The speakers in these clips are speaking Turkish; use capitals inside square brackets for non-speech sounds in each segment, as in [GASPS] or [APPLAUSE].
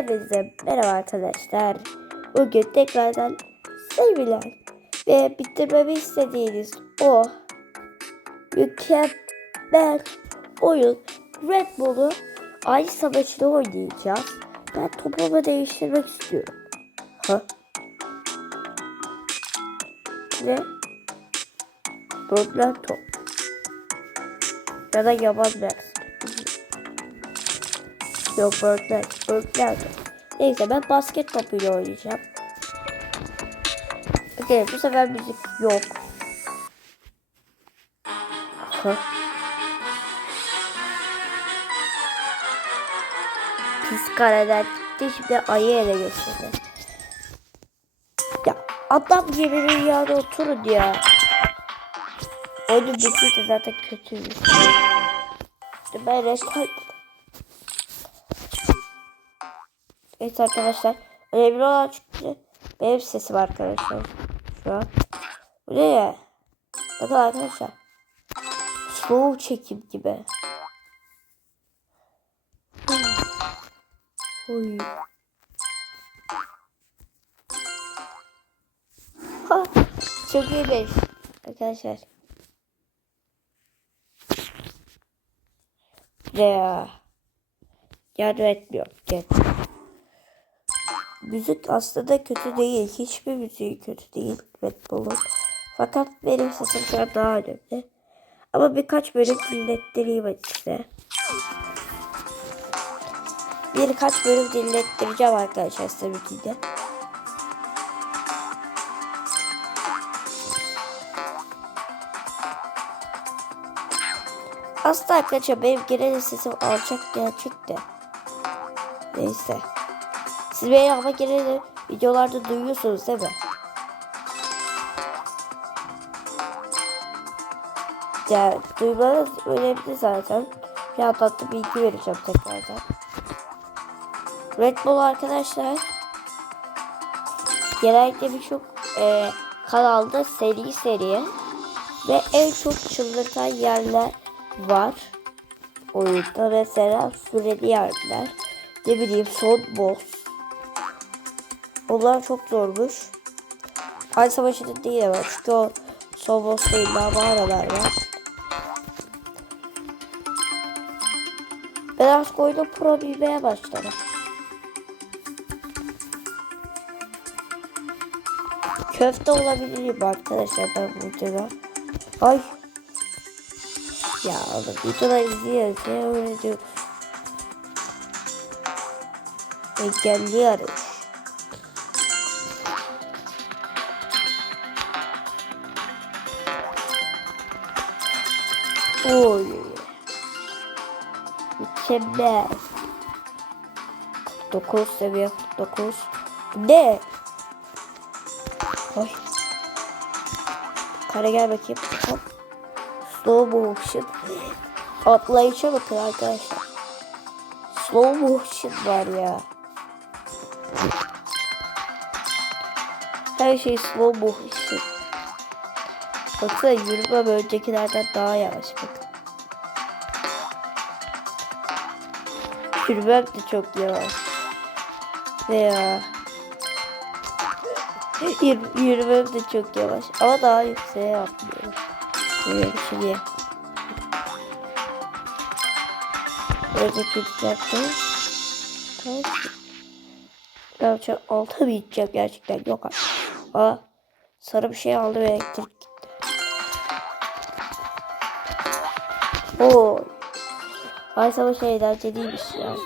Hepinize merhaba arkadaşlar. Bugün tekrardan sevilen ve bitirmemi istediğiniz o mükemmel oyun Red Bull'u Ay Savaşı'nı oynayacağız. Ben topumu değiştirmek istiyorum. Ha? Ve Böğürtlen top. Ya da yaban ders. Yok. Böğürtlen top. Neyse ben basket topuyla oynayacağım. Okey bu sefer müzik yok. Pis kareden gitti şimdi ayı ele geçirdi. Ya adam gibi bir yerde oturun ya. Oyunun bittiyse zaten kötüymüş. İşte ben reklam... Evet arkadaşlar. Önemli olan çünkü benim sesim arkadaşlar. Şu an. Bu ne ya? Bakın arkadaşlar. Slow çekim gibi. Oy. Çok iyiymiş. Arkadaşlar. Ya. Yardım etmiyor. Gel. Müzik aslında kötü değil. Hiçbir müziği kötü değil Red Bull'un. Fakat benim sesim şu an daha önemli. Ama birkaç bölüm dinlettireyim size. Birkaç bölüm dinlettireceğim arkadaşlar size de. Aslında arkadaşlar benim genel sesim alçak gerçekte. Neyse. Siz beni ama genelde videolarda duyuyorsunuz değil mi? Ya duymanız önemli zaten. Bir anlattı bilgi vereceğim tekrardan. Red Bull arkadaşlar genellikle birçok e, kanalda seri seri ve en çok çıldırtan yerler var oyunda. Mesela süreli yerler. Ne bileyim son boss. Onlar çok zormuş. Ay savaşında değil ama çünkü o son boss değil daha mağaralar var. Ben artık oyunda pro bilmeye başladım. Köfte olabilirim arkadaşlar ben bu videoda. Ay. Ya oğlum videoda izliyoruz ya öyle diyoruz. Engelliyoruz. Oy. Mükemmel. 9 seviye 9. Ne? Ay. Kare gel bakayım. Hop. Slow motion. Atlayışa bakın arkadaşlar. Slow motion var ya. Her şey slow motion. Baksana yürümem öncekilerden daha yavaş bakın. Yürümem de çok yavaş. Ne ya? Yürü, yürümem de çok yavaş. Ama daha yükseğe yapmıyorum. Böyle şimdi. Böyle yükseltti. Tamam. Ben çok alta gideceğim gerçekten? Yok artık. Aa, sarı bir şey aldı ve elektrik Ay savaşı eğlenceliymiş ya.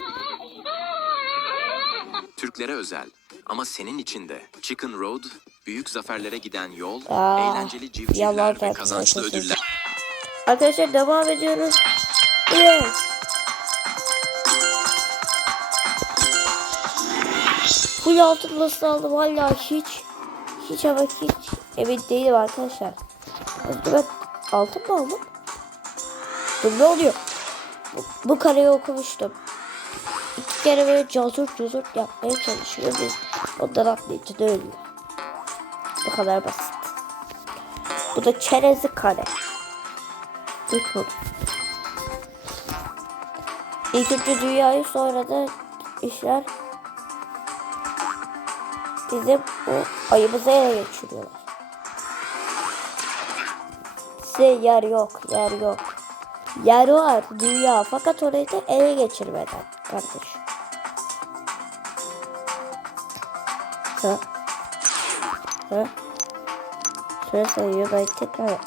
Türklere özel ama senin için de Chicken Road, büyük zaferlere giden yol, Aa, eğlenceli civcivler ve kazançlı arkadaşlar. ödüller. Arkadaşlar devam ediyoruz. Yes. Full altın nasıl aldım hala hiç hiç ama hiç emin değilim arkadaşlar. Acaba altın mı aldım? Dur ne oluyor? Bu, kareyi okumuştum. İki kere böyle cazurt cazurt yapmaya çalışıyor biz ondan atlayınca da ölüyor. Bu kadar basit. Bu da çerezli kare. Bu. İlk önce dünyayı sonra da işler bizim o ayımızı ele geçiriyorlar. Size yer yok, yer yok. Yer var, dünya. Fakat orayı da ele geçirmeden kardeş. Ha? Ha? Süre sayıyor, ben tekrar...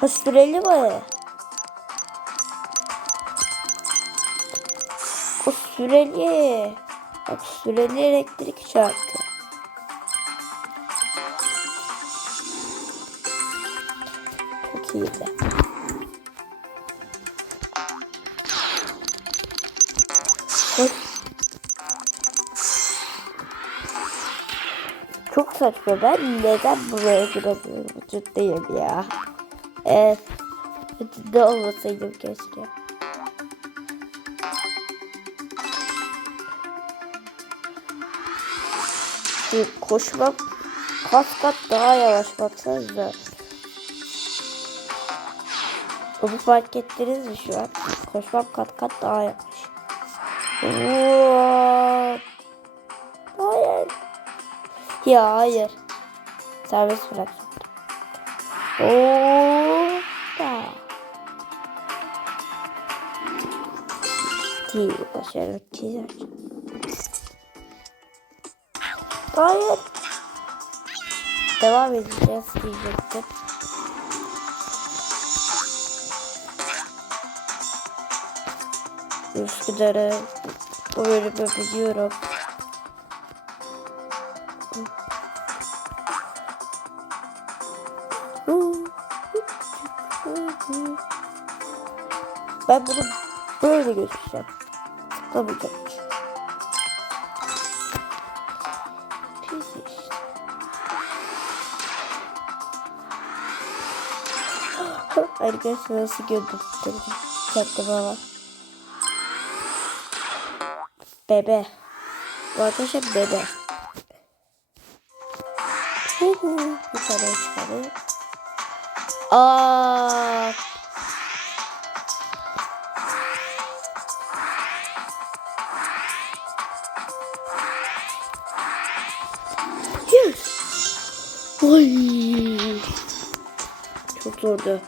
Ha süreli mi? O süreli. Bak süreli elektrik çarptı. Çok iyiydi. Saçma. Ben neden buraya giremiyorum? Ciddiyim ya. Evet. Ciddi olmasaydım keşke. Şu koşmak kat kat daha yavaş baksanıza. Onu fark ettiniz mi şu an? Koşmak kat kat daha yavaş. Oo. Ya hayır. Serbest bırak. Oo. Değil başarılı çizer. Hayır. Devam edeceğiz diyecektim. Üsküdar'ı bu bölümü biliyorum. Ben bunu böyle göstereceğim. Tıklamayacağım. Pis işte. [LAUGHS] Arkadaşlar nasıl gördüm? Kendime var. Bebe. Bu arkadaşlar bebe. Huhu. Yukarıya çıkarıyor. Aa. Oy. Çok zordu.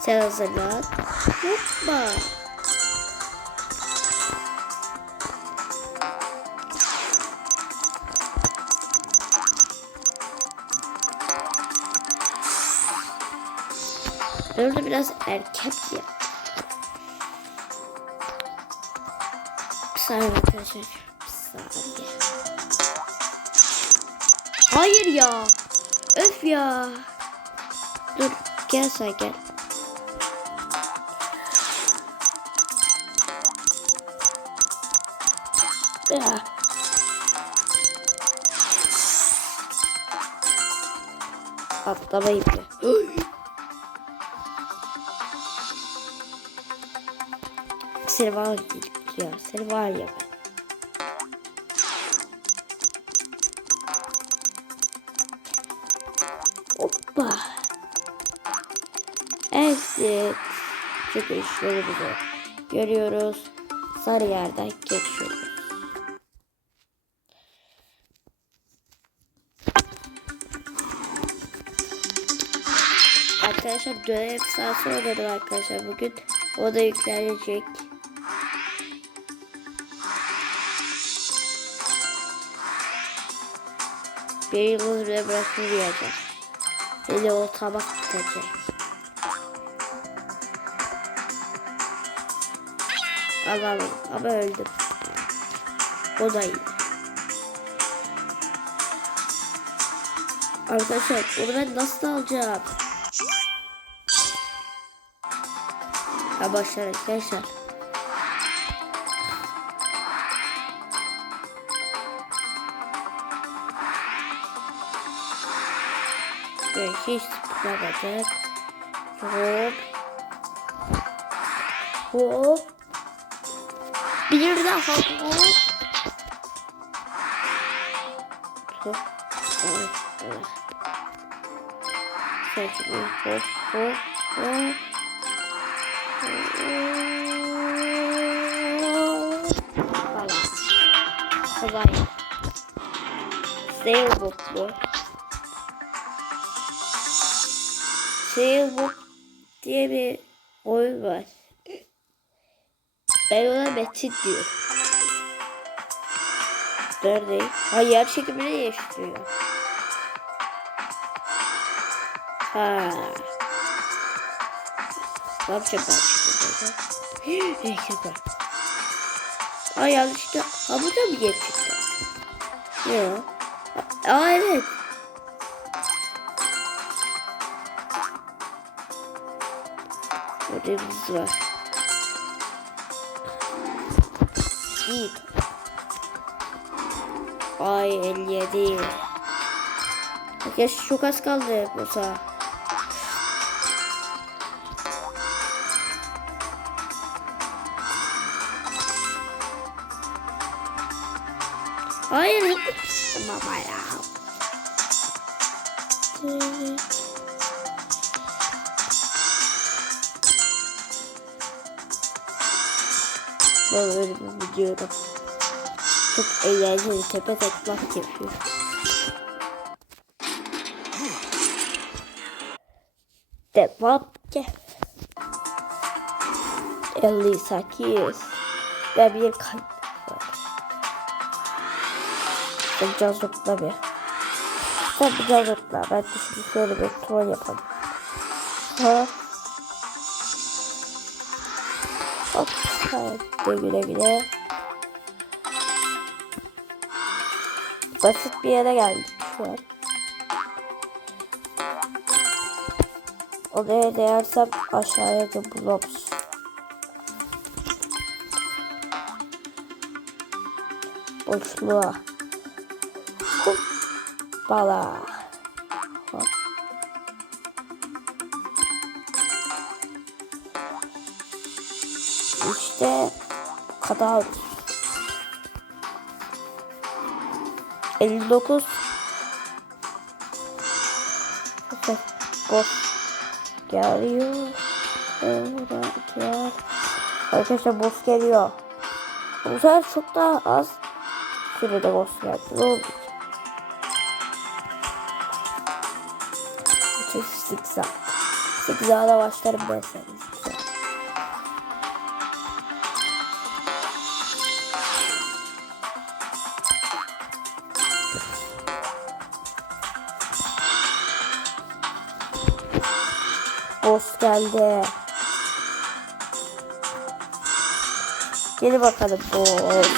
Sen hazırlan. Hoppa. Ben orada biraz erken ya. Saniye arkadaşlar. Saniye. Hayır ya. Öf ya. Dur gel sen gel. Ya. Atlama ipi. [GASPS] Seni var ya, seni var ya ben. Hoppa. Evet. Çıkışlarımızı görüyoruz. Sarı yerden geçiyoruz. Arkadaşlar dönem sahası oynadım arkadaşlar bugün. O da yüklenecek. Bir yıldız bile bırakmayacak. Eli o tabak bitecek. Allah'ım ama öldüm. O da iyi. Arkadaşlar onu ben nasıl alacağım? Ha başlar arkadaşlar. Böyle hiç sıkılacak. Hop. Hop. Bir daha hop. Hop. Sen şimdi hop hop hop. Sailbook diye bir oyun var. Ben ona Metin diyorum. Neredeyim? Ha yer çekimini değiştiriyor. Ha. Ne yapacağım ben şimdi? Heykel var. Aa yanlışlıkla. Ha burada mı yer çıktı? Ne o? Aa evet. Burada bir var. İyi. Ay 57. Arkadaşlar çok az kaldı Musa. Hayır yapmıştım ama ya. Videoda çok eğlenceli tepe taklak yapıyor. Devam ki. 58 ve bir kalp var. Yapacağız zıpla bir. Yapacağız zıpla. Ben de şimdi şöyle bir troll yapalım. Ha. Hop. Hadi güle güle. Basit bir yere geldik şu an. Oraya değersem aşağıya da blobs. Boşluğa. Bala. Hop. İşte kadar. 59 Boş geliyor. Öğrenciler. Arkadaşlar boss geliyor. Bu sefer çok daha az sürede boss geldi. Ne oldu ki? Çok zigzag. Zigzag'a başlarım ben seni. Geldi. Gel bakalım boss.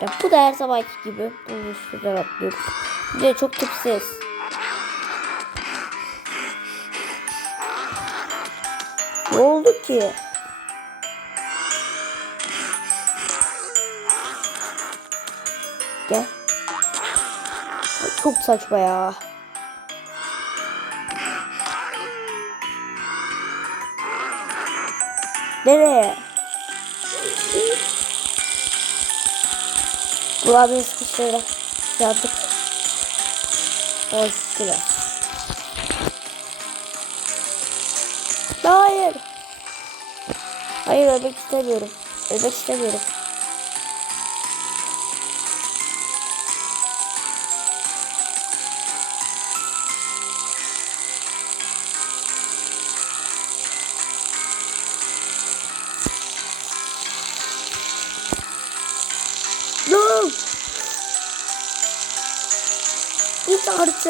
Ya bu da her zamanki gibi bunun üstünden atlıyoruz. Bir de çok tipsiz. Ne oldu ki? Çok saçma ya. Nereye? Bu abi sıkıştırdı. Yandık. Hoş biraz. Hayır. Hayır ölmek istemiyorum. Ölmek istemiyorum.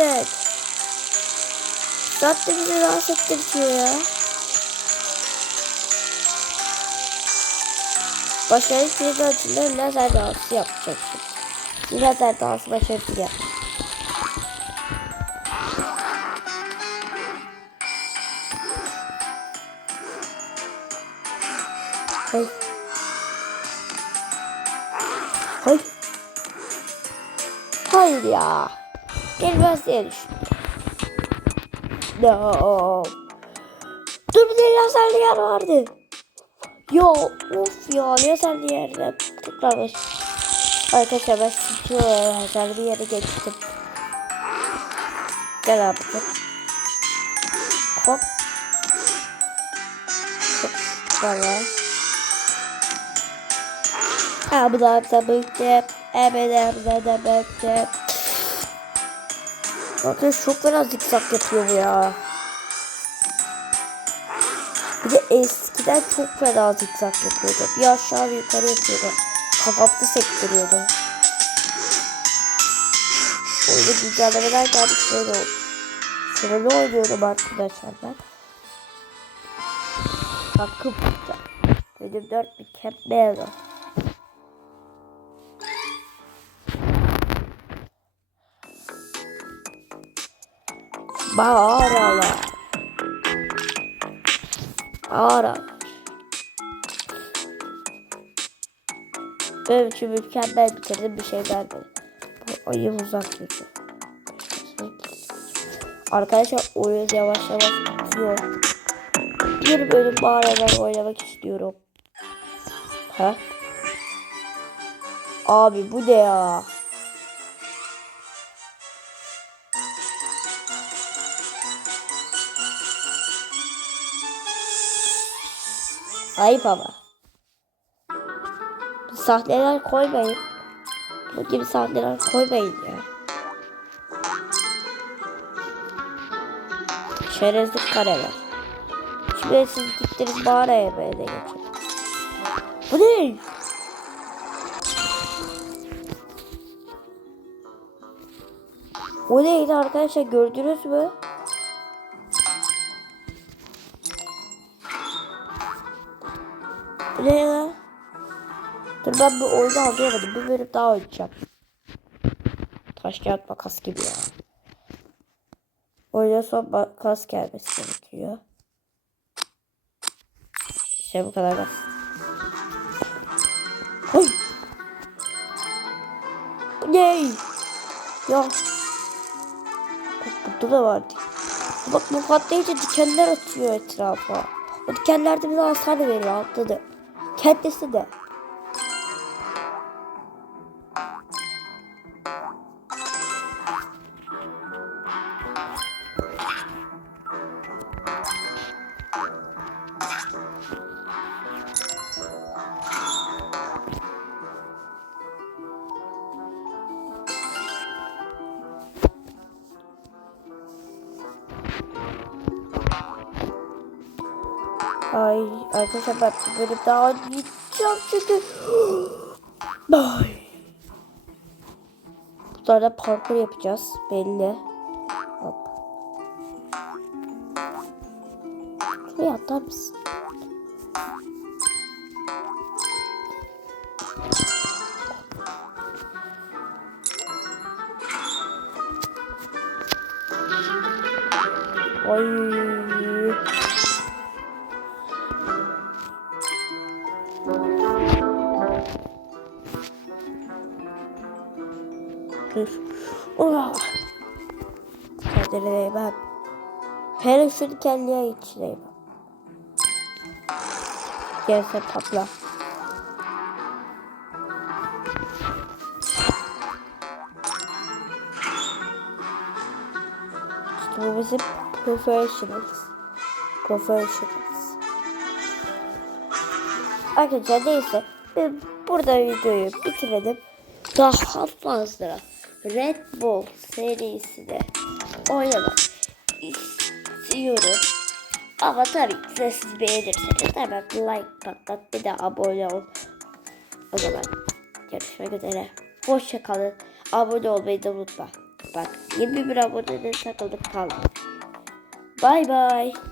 Artık. Zaten bizi rahatsız ettiriyor ya. Başarılı bir ölçüde lazer dansı yapacak şimdi. Lazer dansı başarılı yap. Hayır. Hayır. Hayır ya. Diye düşündüm. No. Dur bir de lazerli yer vardı. Ya of ya sen yerde tekrar baş. Arkadaşlar ben sıkıyorum hazır bir yere geçtim. Gel abi. Hop. Hop. Valla. Abi da abi da. Ebede ebede de büyüktüm. Bakın çok fena zikzak yapıyor bu ya. Bir de eskiden çok fena zikzak yapıyordu. Bir aşağı bir yukarı yapıyordu. Kafamda sektiriyordu. Oyunda güncellemeler gelmiş böyle oldu. Sırada oynuyorum arkadaşlar ben. Hakkım burada. Benim dört mükemmel o. Mağaralar. Mağaralar. Benim için mükemmel bitirdim bir şey vermedi. Bu ayı uzak götür. Arkadaşlar oyun yavaş yavaş bitiyor. Bir bölüm mağaralar oynamak istiyorum. Ha? Abi bu ne ya? Ayıp ama. Sahneler koymayın. Bu gibi sahneler koymayın ya. Çerezlik kareler. Şimdi siz gittiniz mağaraya böyle geçin. Bu ne? O neydi arkadaşlar gördünüz mü? Ne ya? Dur ben bu oyunu anlayamadım. Bir bölüm daha oynayacağım. Taş kağıt makas gibi ya. Oyuna son makas gelmesi gerekiyor. İşte bu kadar basit. Bu ne? Ya. Bak burada da vardı. Bak bu patlayınca dikenler atıyor etrafa. O dikenler de bize hasar veriyor atladı. Kendisi de. Arkadaşlar ben bir bölüm daha gideceğim çünkü. [GASPS] Ay. Bu da parkur yapacağız belli. Hop. Şuraya atlar mısın? Ay. Şunu kendine geçireyim. Gelse patla. İşte bu bizim professionals. Professionals. Arkadaşlar neyse ben burada videoyu bitirelim. Daha fazla Red Bull serisini oynamak istiyorum. Ama tabii ki de siz beğenirseniz hemen like patlat bir de abone ol. O zaman görüşmek üzere. Hoşça kalın. Abone olmayı da unutma. Bak 21 abonede takıldık kaldık. Bye bye.